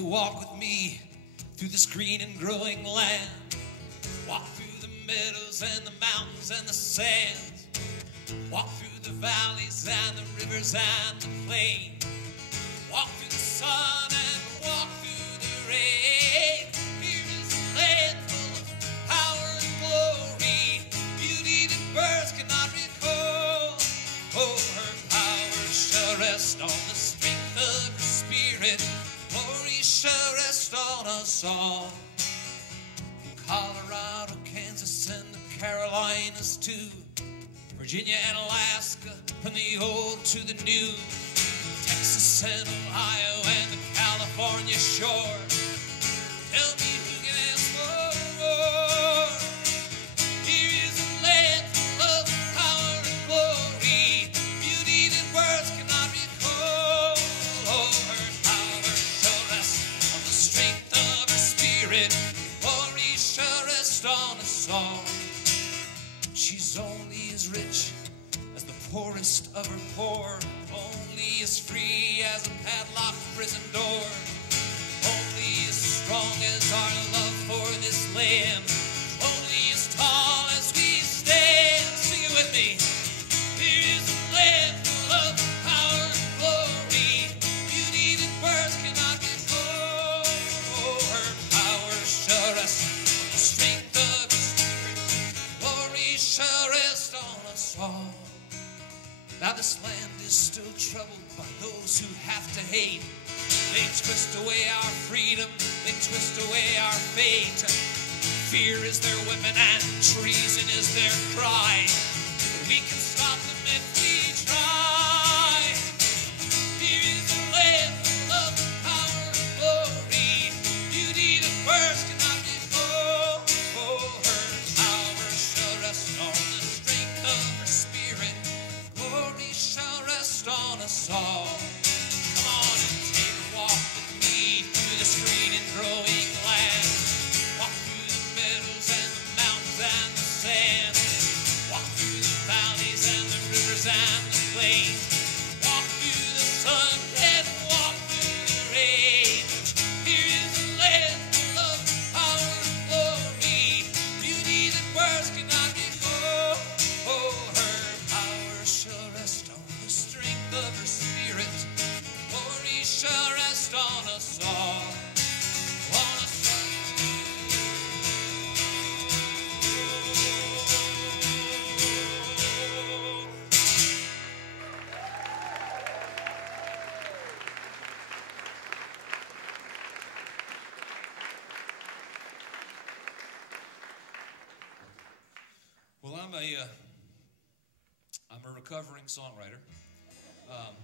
a walk with me through this green and growing land. Walk through the meadows and the mountains and the sands. Walk through the valleys and the rivers and the plains. Walk through the sun and walk through the rain. Here is a land full of power and glory, beauty that birds cannot recall. Oh, her power shall rest on the strength of her spirit. Glory shall rest on us all. From Colorado, Kansas, and the Carolinas too, Virginia and Alaska, from the old to the new, Texas and Ohio and the California shore. Tell me who can ask for more? Here is a land full of power and glory, beauty that words cannot recall. Oh, her power shall rest on the strength of her spirit. Glory shall rest on us all. She's only as rich as the poorest of her poor, only as free as a padlocked prison door, only as strong as our love for this land, only as tall as we stand. Sing it with me. There is a land full of power and glory, beauty that words cannot recall. Oh, her power shall rest on the strength of her spirit. Glory shall rest on us all. Now this land is still troubled by those who have to hate. They twist away our freedom, they twist away our fate. Fear is their weapon and treason is their cry. But we can stop them if we try. Here is a land full of power and glory, beauty that words cannot recall. Oh, her power shall rest on the strength of her spirit. Glory shall rest on us all. Come on and take a walk with me through this green and growing land. Walk through the meadows and the mountains and the sands. Walk through the valleys and the rivers and the plains. Walk through the sun and walk through the rain. Here is a land full of power and glory, beauty that words cannot recall. Oh, her power shall rest on the strength of her spirit. Glory shall rest on us all. On us Well, I'm a recovering songwriter. At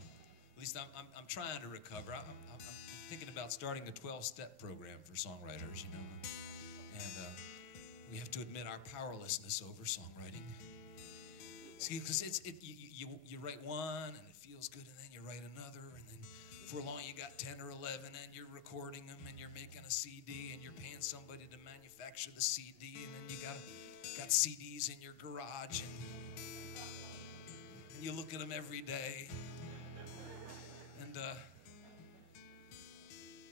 least I'm trying to recover. I'm thinking about starting a 12-step program for songwriters, you know. And we have to admit our powerlessness over songwriting. See, because you write one and it feels good, and then you write another, and then for long you got 10 or 11, and you're recording them, and you're making a CD, and you're paying somebody to manufacture the CD, and then you got CDs in your garage, and you look at them every day. And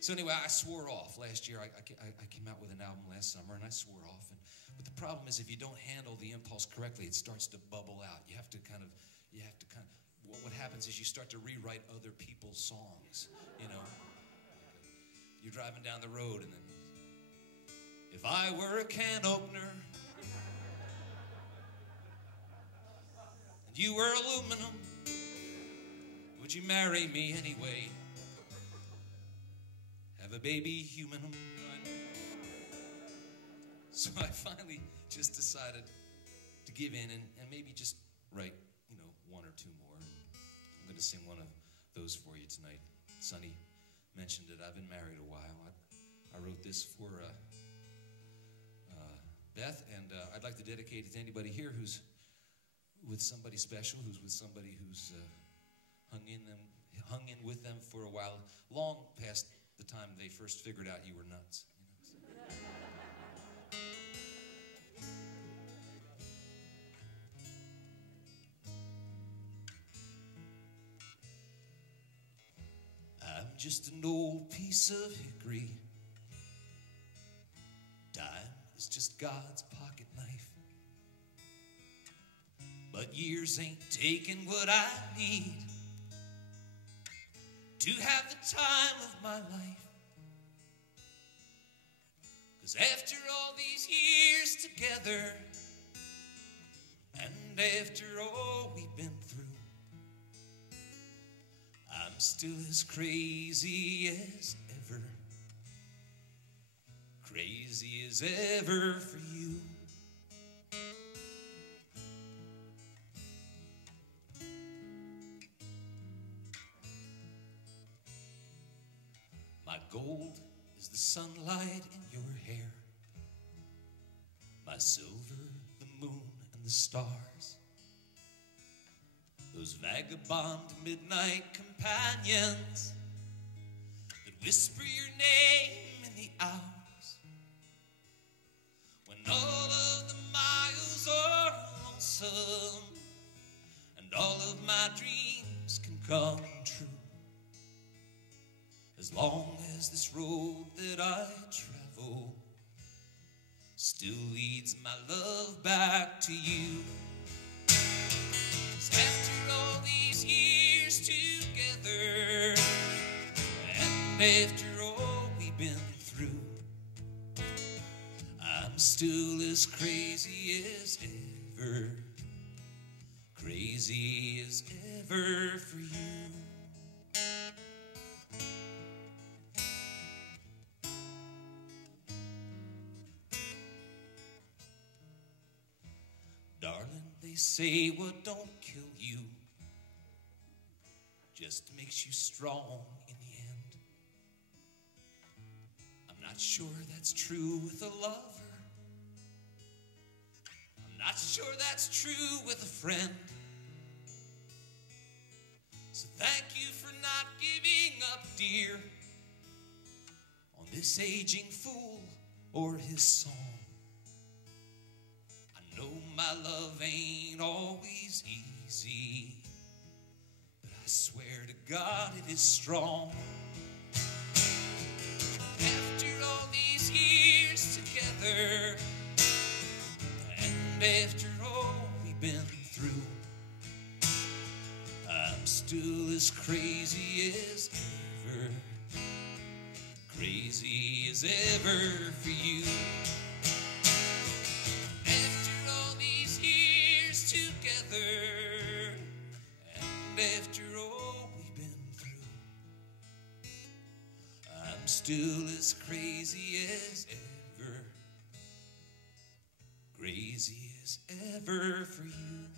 so anyway, I swore off last year. I came out with an album last summer, and I swore off. But the problem is, if you don't handle the impulse correctly, it starts to bubble out. You have to kind of. What happens is you start to rewrite other people's songs. You know, you're driving down the road, and then, if I were a can opener, and you were aluminum, would you marry me anyway? Have a baby human. So I finally just decided to give in and maybe just write, you know, one or two more. I'm going to sing one of those for you tonight. Sonny mentioned it. I've been married a while. I wrote this for Beth, and I'd like to dedicate it to anybody here who's with somebody special, who's with somebody who's hung in with them for a while, long past the time they first figured out you were nuts. You know, so. I'm just an old piece of hickory. Time is just God's pocket knife. But years ain't taking what I need to have the time of my life. 'Cause after all these years together, and after all we've been through, I'm still as crazy as ever. Crazy as ever for you. My gold is the sunlight in your hair. My silver, the moon and the stars. Those vagabond midnight companions that whisper your name in the hours when all of the miles are lonesome and all of my dreams can come true. As long as this road that I travel still leads my love back to you. 'Cause after all these years together, and after all we've been through, I'm still as crazy as ever. Crazy as ever for you. Darling, they say what don't kill you just makes you strong in the end. I'm not sure that's true with a lover. I'm not sure that's true with a friend. So thank you for not giving up, dear, on this aging fool or his song. No, my love ain't always easy, but I swear to God it is strong. After all these years together, and after all we've been through, I'm still as crazy as ever. Crazy as ever for you. And after all we've been through, I'm still as crazy as ever. Crazy as ever for you.